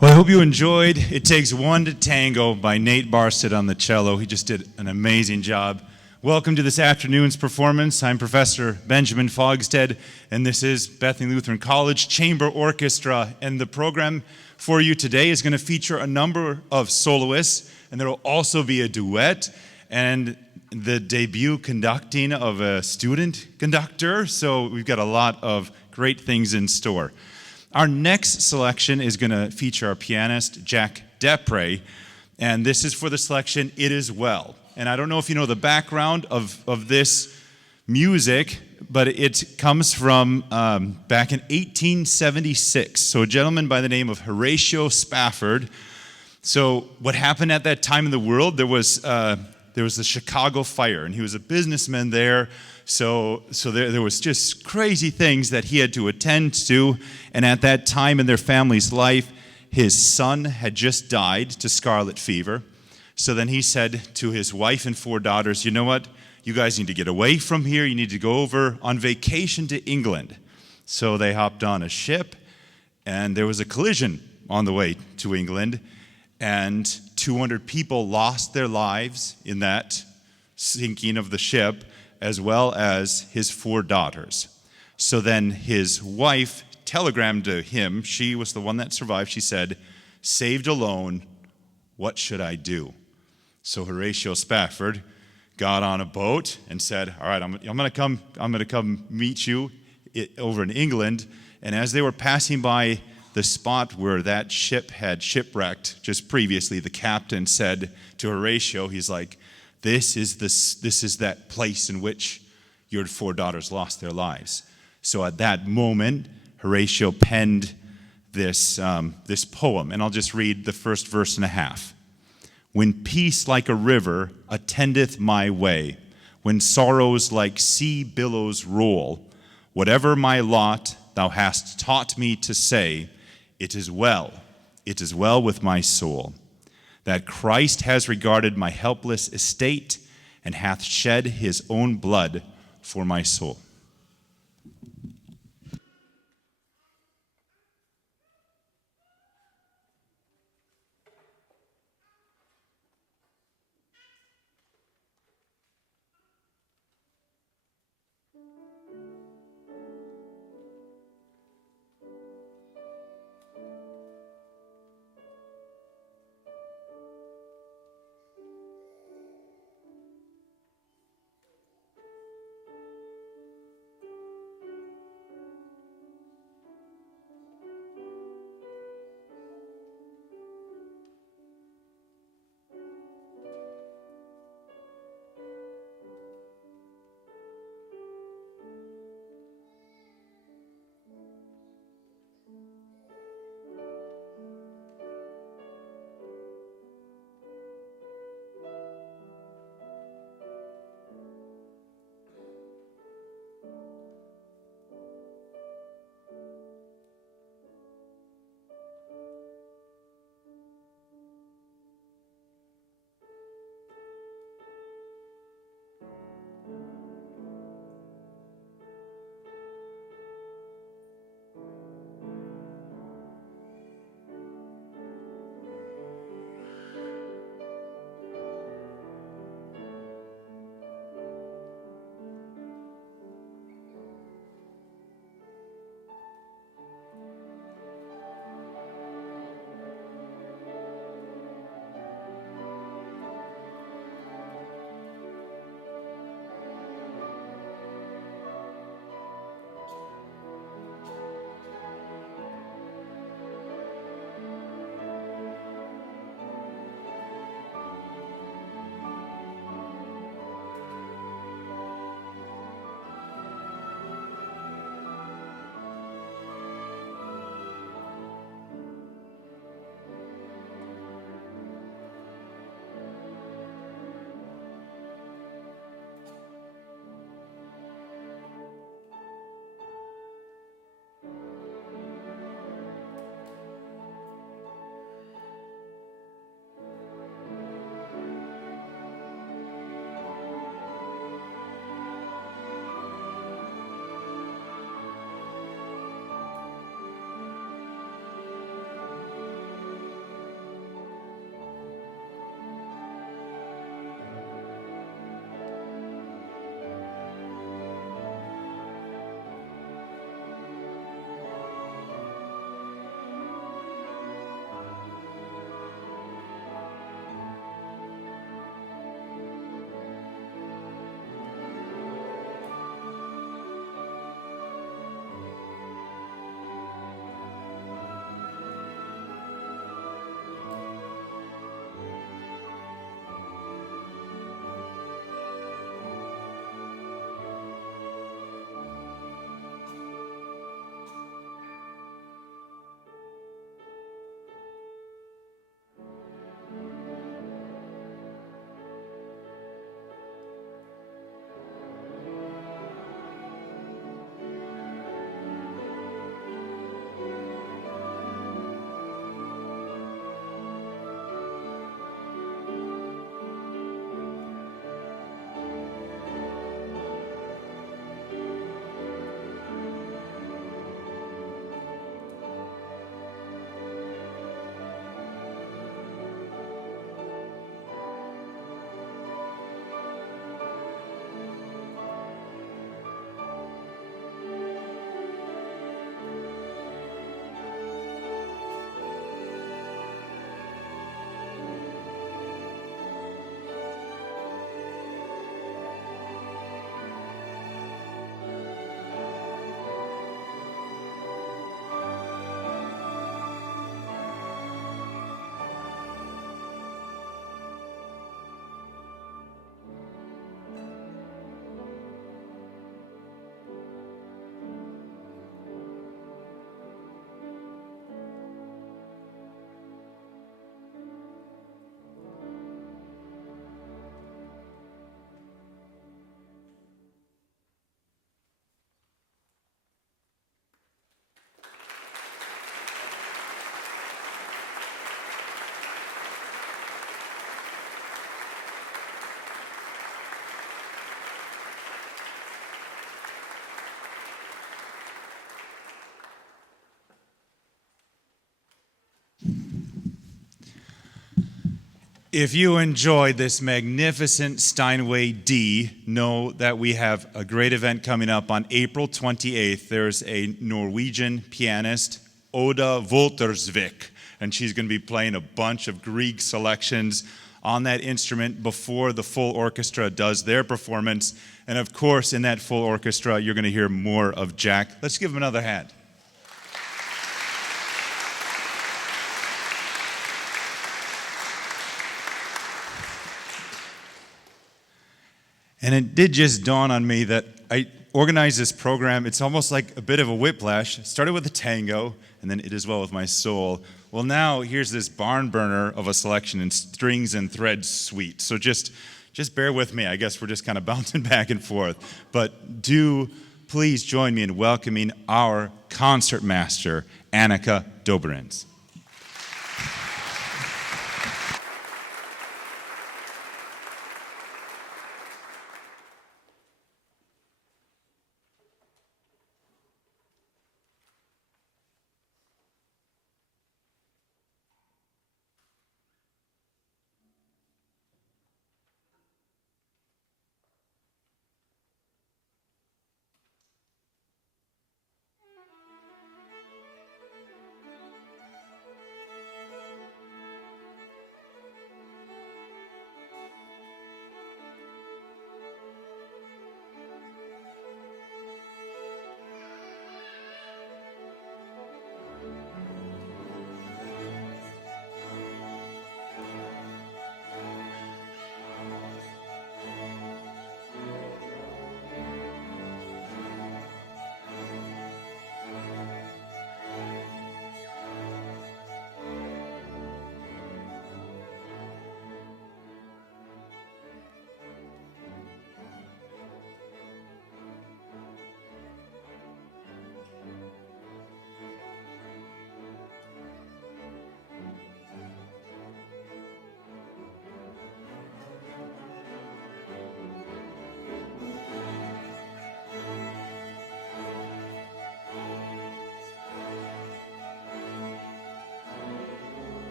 Well, I hope you enjoyed It Takes One to Tango by Nate Barstad on the cello. He just did an amazing job. Welcome to this afternoon's performance. I'm Professor Benjamin Fogstead, and this is Bethany Lutheran College Chamber Orchestra. And the program for you today is going to feature a number of soloists, and there will also be a duet and the debut conducting of a student conductor. So we've got a lot of great things in store. Our next selection is going to feature our pianist, Jack DePrey, and this is for the selection, It Is Well. And I don't know if you know the background of this music, but it comes from back in 1876. So a gentleman by the name of Horatio Spafford. So what happened at that time in the world, there was the Chicago fire, and he was a businessman there. So there was just crazy things that he had to attend to. And at that time in their family's life, his son had just died to scarlet fever. So then he said to his wife and 4 daughters, you know what? You guys need to get away from here. You need to go over on vacation to England. So they hopped on a ship, and there was a collision on the way to England. And 200 people lost their lives in that sinking of the ship, as well as his 4 daughters. So then his wife telegrammed to him. She was the one that survived. She said, saved alone, what should I do? So Horatio Spafford got on a boat and said, all right, I'm going to come meet you over in England. And as they were passing by the spot where that ship had shipwrecked just previously, the captain said to Horatio, he's like, this is that place in which your 4 daughters lost their lives. So at that moment, Horatio penned this poem, and I'll just read the first verse and a half. When peace like a river attendeth my way, when sorrows like sea billows roll, whatever my lot thou hast taught me to say, it is well with my soul, that Christ has regarded my helpless estate and hath shed his own blood for my soul. If you enjoy this magnificent Steinway D, know that we have a great event coming up on April 28th. There's a Norwegian pianist, Oda Woltersvik, and she's going to be playing a bunch of Grieg selections on that instrument before the full orchestra does their performance. And of course, in that full orchestra, you're going to hear more of Jack. Let's give him another hand. And it did just dawn on me that I organized this program. It's almost like a bit of a whiplash. It started with the tango, and then It Is Well With My Soul. Well, now here's this barn burner of a selection in strings and threads suite. So just bear with me. I guess we're just kind of bouncing back and forth. But do please join me in welcoming our concert master, Annika Doberenz.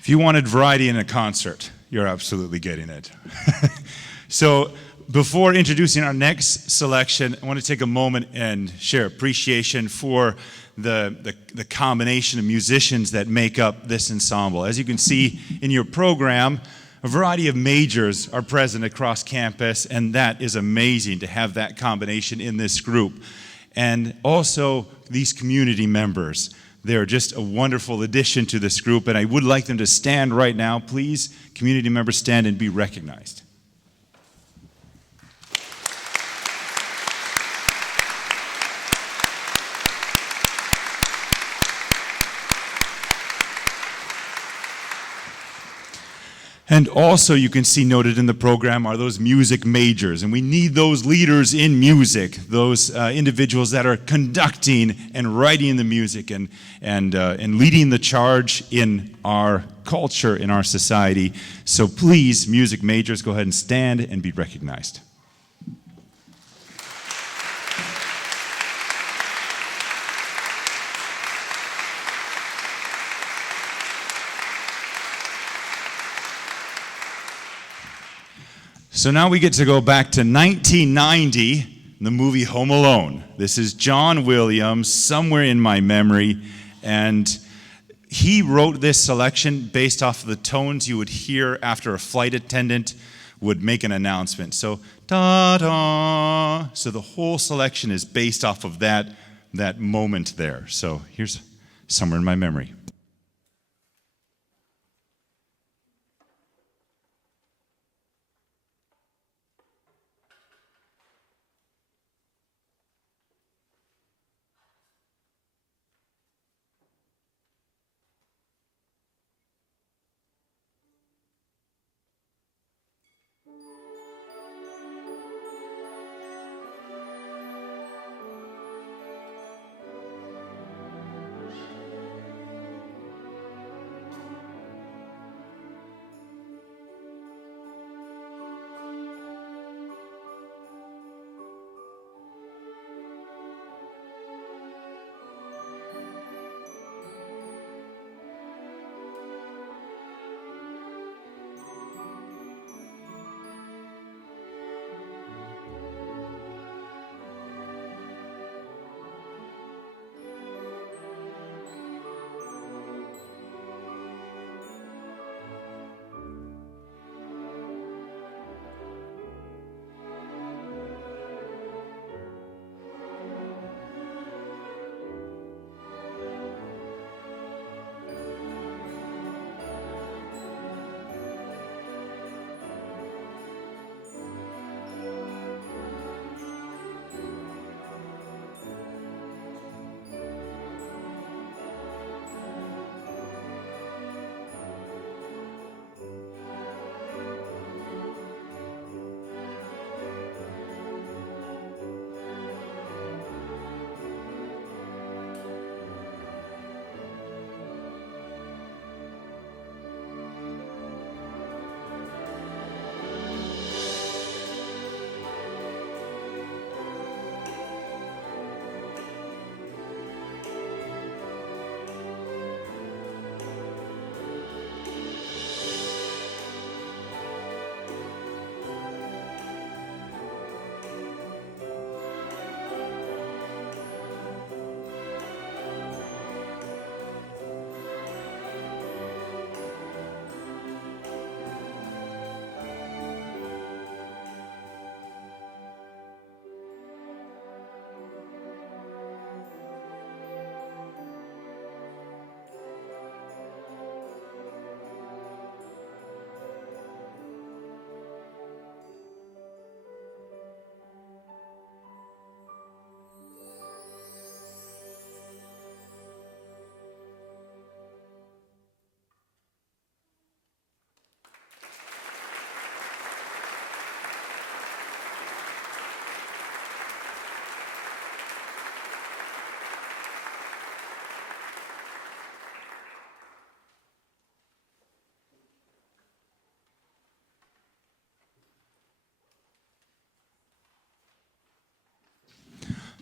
If you wanted variety in a concert, you're absolutely getting it. So before introducing our next selection, I want to take a moment and share appreciation for the combination of musicians that make up this ensemble. As you can see in your program, a variety of majors are present across campus, and that is amazing to have that combination in this group. And also these community members. They're just a wonderful addition to this group, and I would like them to stand right now. Please, community members, stand and be recognized. And also you can see noted in the program are those music majors, and we need those leaders in music, those individuals that are conducting and writing the music and leading the charge in our culture, in our society. So please, music majors, go ahead and stand and be recognized. So now we get to go back to 1990, the movie Home Alone. This is John Williams, somewhere in my memory, and he wrote this selection based off of the tones you would hear after a flight attendant would make an announcement. So, ta-da! So the whole selection is based off of that moment there. So here's somewhere in my memory.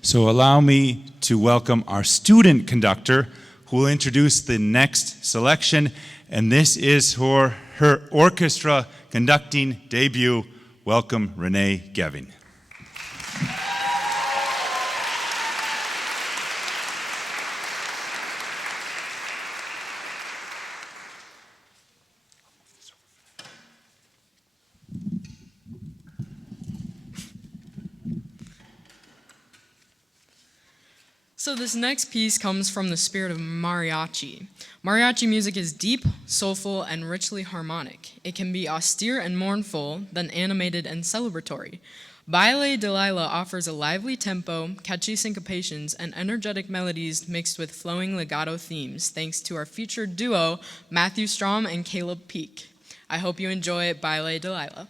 So allow me to welcome our student conductor, who will introduce the next selection, and this is her orchestra conducting debut. Welcome, Renee Geving. So this next piece comes from the spirit of mariachi. Mariachi music is deep, soulful, and richly harmonic. It can be austere and mournful, then animated and celebratory. Baile de Lila offers a lively tempo, catchy syncopations, and energetic melodies mixed with flowing legato themes, thanks to our featured duo, Matthew Strom and Kaleb Peek. I hope you enjoy Baile de Lila.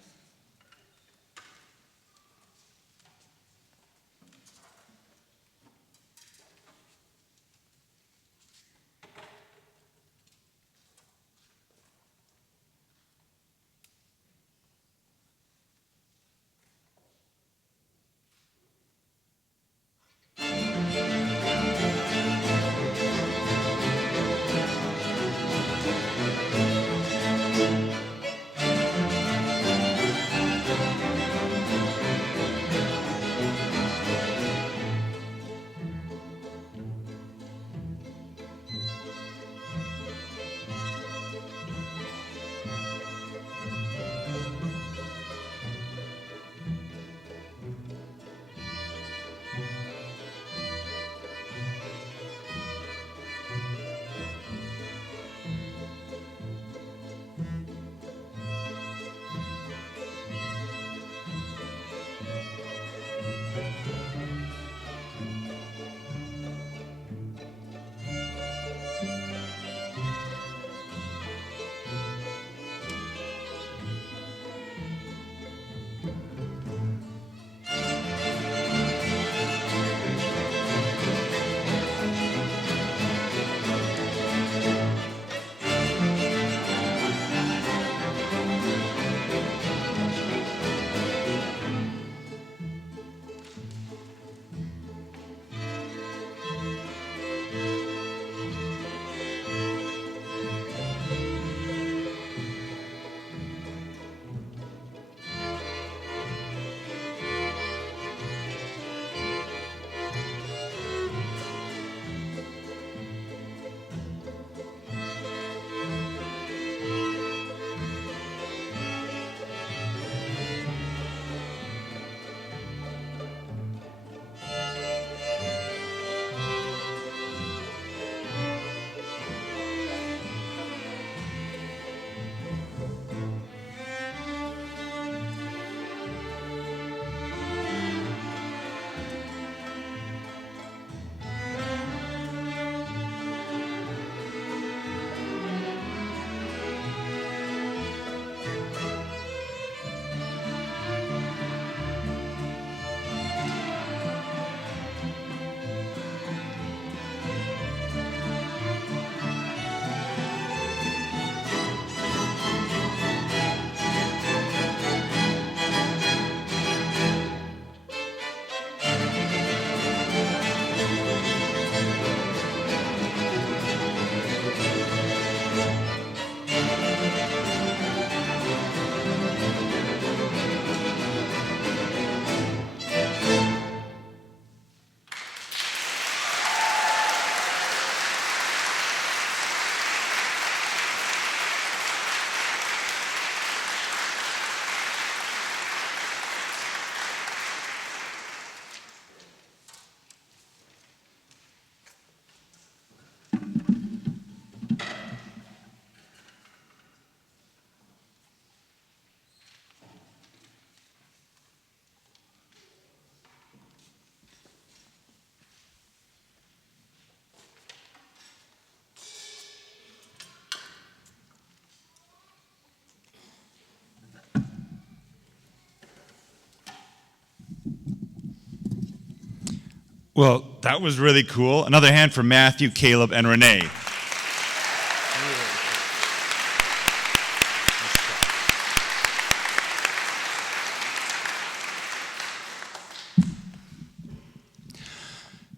Well, that was really cool. Another hand for Matthew, Kaleb, and Renee.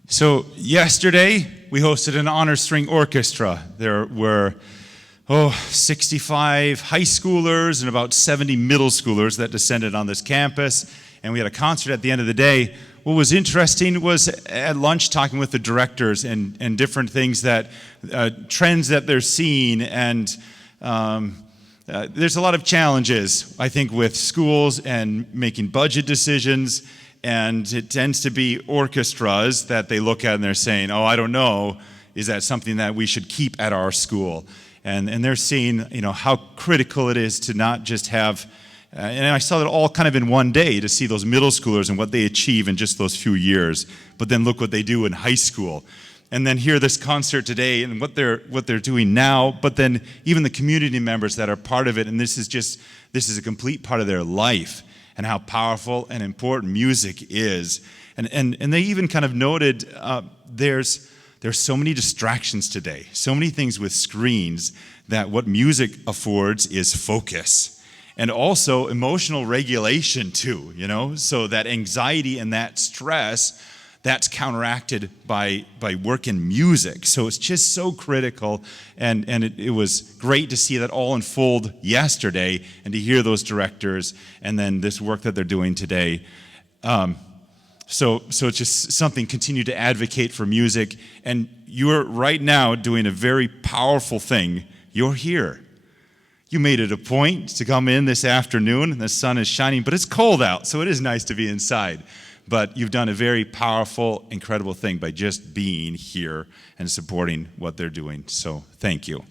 So yesterday, we hosted an honor string orchestra. There were 65 high schoolers and about 70 middle schoolers that descended on this campus. And we had a concert at the end of the day. What was interesting was at lunch talking with the directors and different things that, trends that they're seeing. And there's a lot of challenges, I think, with schools and making budget decisions. And it tends to be orchestras that they look at and they're saying, oh, I don't know, is that something that we should keep at our school? And they're seeing, how critical it is to not just have, and I saw that all kind of in one day, to see those middle schoolers and what they achieve in just those few years. But then look what they do in high school. And then hear this concert today and what they're doing now, but then even the community members that are part of it, and this is a complete part of their life, and how powerful and important music is. And they even kind of noted there's so many distractions today, so many things with screens, that what music affords is focus. And also emotional regulation too, so that anxiety and that stress, that's counteracted by work in music. So it's just so critical, and it was great to see that all unfold yesterday and to hear those directors and then this work that they're doing today. So it's just something, continue to advocate for music. And you're right now doing a very powerful thing. You're here. You made it a point to come in this afternoon, and the sun is shining, but it's cold out, so it is nice to be inside. But you've done a very powerful, incredible thing by just being here and supporting what they're doing. So thank you.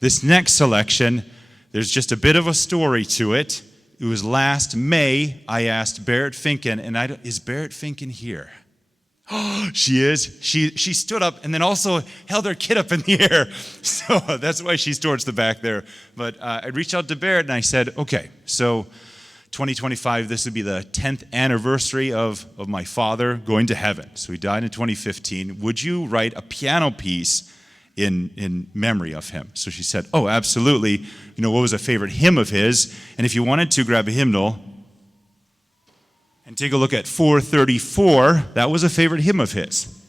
This next selection, there's just a bit of a story to it. It was last May, I asked Beret Finken, and is Beret Finken here? Oh, she is. She stood up and then also held her kid up in the air. So that's why she's towards the back there. But I reached out to Beret and I said, okay, so 2025, this would be the 10th anniversary of my father going to heaven. So he died in 2015. Would you write a piano piece in memory of him? So she said, oh, absolutely. What was a favorite hymn of his? And if you wanted to, grab a hymnal and take a look at 434. That was a favorite hymn of his.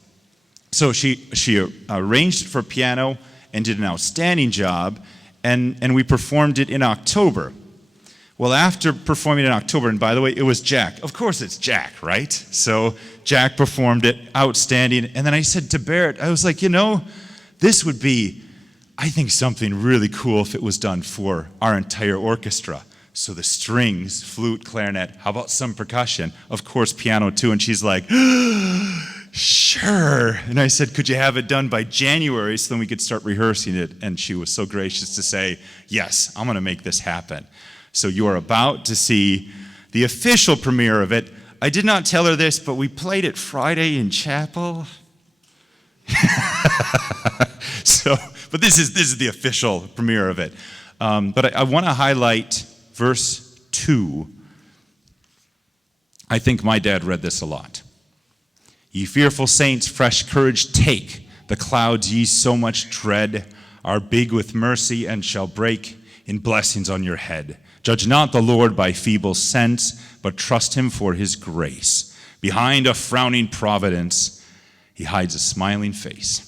So she arranged it for piano and did an outstanding job, and we performed it in October. Well, after performing in October, and by the way, it was Jack. Of course it's Jack, right? So Jack performed it outstanding. And then I said to Barrett, I was like, this would be, I think, something really cool if it was done for our entire orchestra. So the strings, flute, clarinet, how about some percussion? Of course, piano too. And she's like, sure. And I said, could you have it done by January so then we could start rehearsing it? And she was so gracious to say, yes, I'm going to make this happen. So you are about to see the official premiere of it. I did not tell her this, but we played it Friday in chapel. But this is the official premiere of it. But I want to highlight verse 2. I think my dad read this a lot. Ye fearful saints, fresh courage take. The clouds ye so much dread are big with mercy and shall break in blessings on your head. Judge not the Lord by feeble sense, but trust him for his grace. Behind a frowning providence, he hides a smiling face.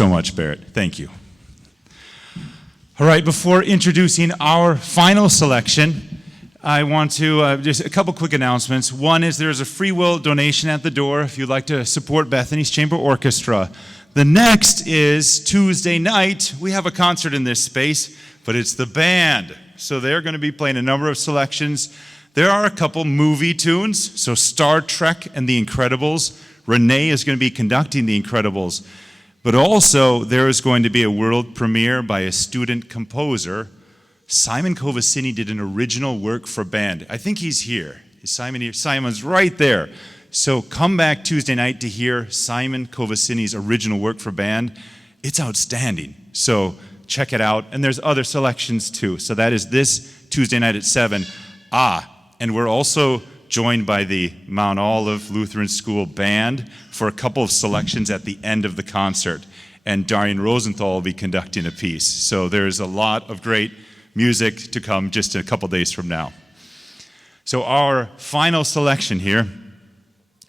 so much, Beret. Thank you. All right, before introducing our final selection, I want to just a couple quick announcements. One is there's a free will donation at the door if you'd like to support Bethany's Chamber Orchestra. The next is Tuesday night. We have a concert in this space, but it's the band. So they're going to be playing a number of selections. There are a couple movie tunes, so Star Trek and The Incredibles. Renee is going to be conducting The Incredibles. But also, there is going to be a world premiere by a student composer. Simon Kovacini did an original work for band. I think he's here. Is Simon here? Simon's right there. So come back Tuesday night to hear Simon Kovacini's original work for band. It's outstanding. So check it out. And there's other selections too. So that is this Tuesday night at 7. And we're also joined by the Mount Olive Lutheran School Band for a couple of selections at the end of the concert. And Darian Rosenthal will be conducting a piece. So there's a lot of great music to come just a couple days from now. So our final selection here,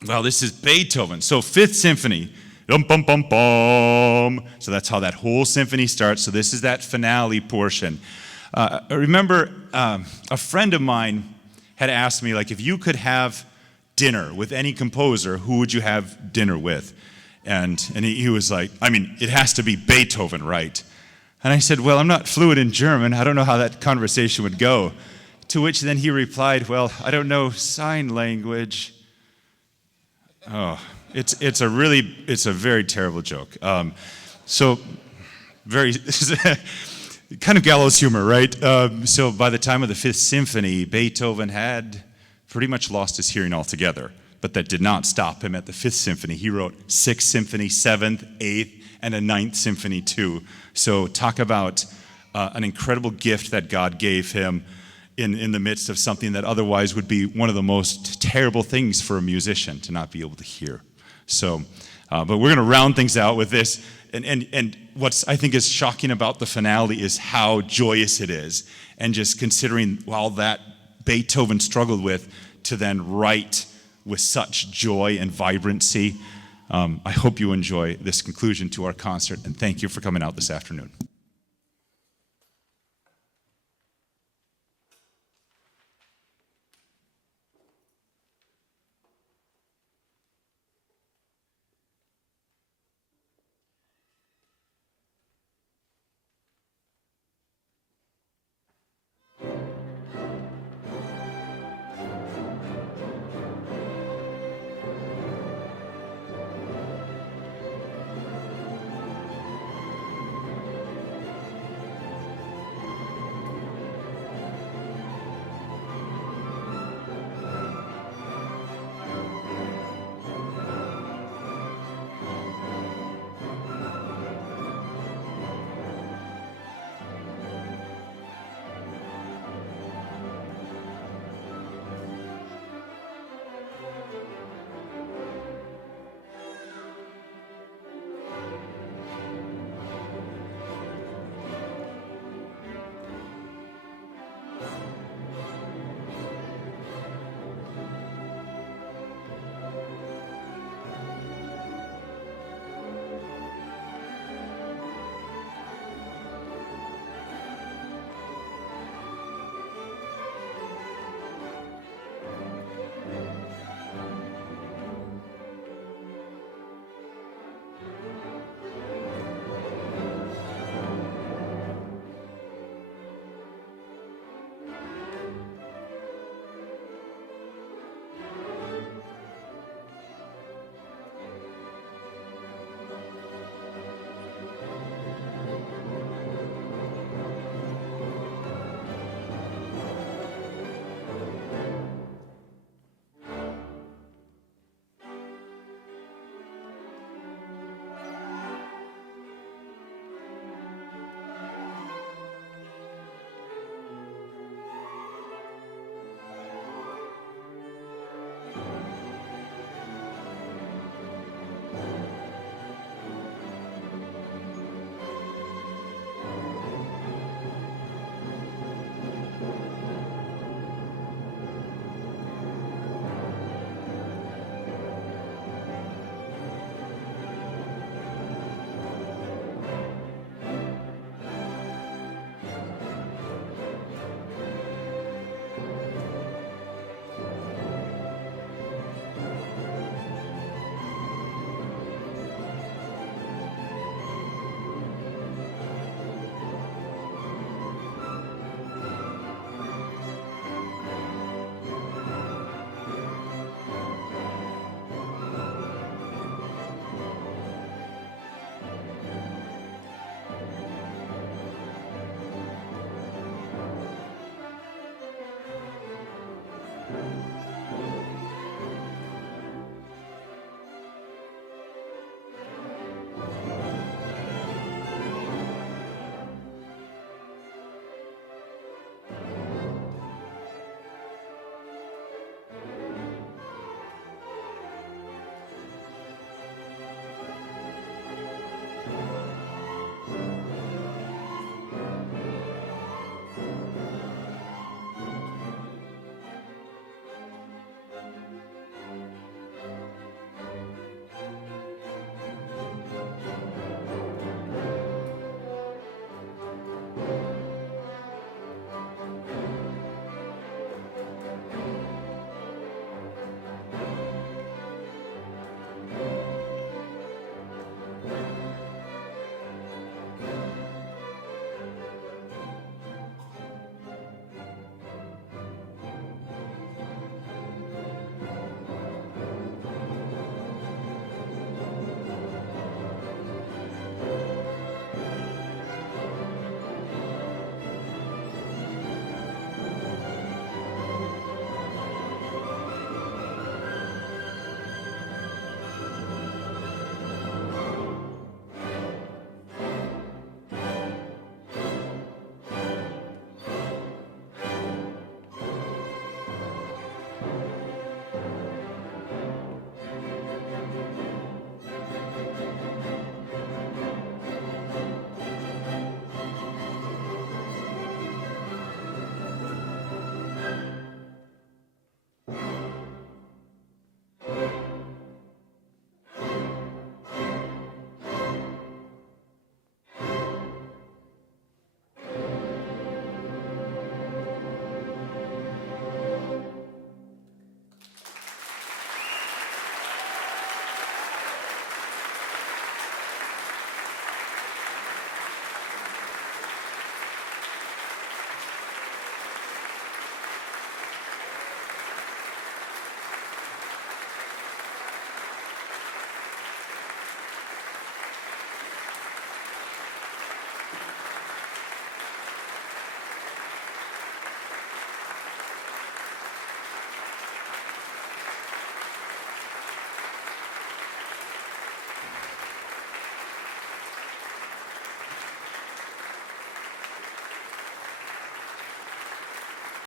well, this is Beethoven. So Fifth Symphony. Dum, bum, bum, bum. So that's how that whole symphony starts. So this is that finale portion. I remember a friend of mine had asked me, like, if you could have dinner with any composer, who would you have dinner with? And he was like, I mean, it has to be Beethoven, right? And I said, well, I'm not fluent in German. I don't know how that conversation would go. To which then he replied, well, I don't know sign language. Oh, it's a very terrible joke. So very kind of gallows humor, right? So by the time of the Fifth Symphony, Beethoven had pretty much lost his hearing altogether, but that did not stop him at the Fifth Symphony. He wrote Sixth Symphony, Seventh, Eighth, and a Ninth Symphony too. So talk about an incredible gift that God gave him in the midst of something that otherwise would be one of the most terrible things for a musician to not be able to hear. So, but we're going to round things out with this. And what's I think is shocking about the finale is how joyous it is. And just considering all that Beethoven struggled with to then write with such joy and vibrancy. I hope you enjoy this conclusion to our concert. And thank you for coming out this afternoon.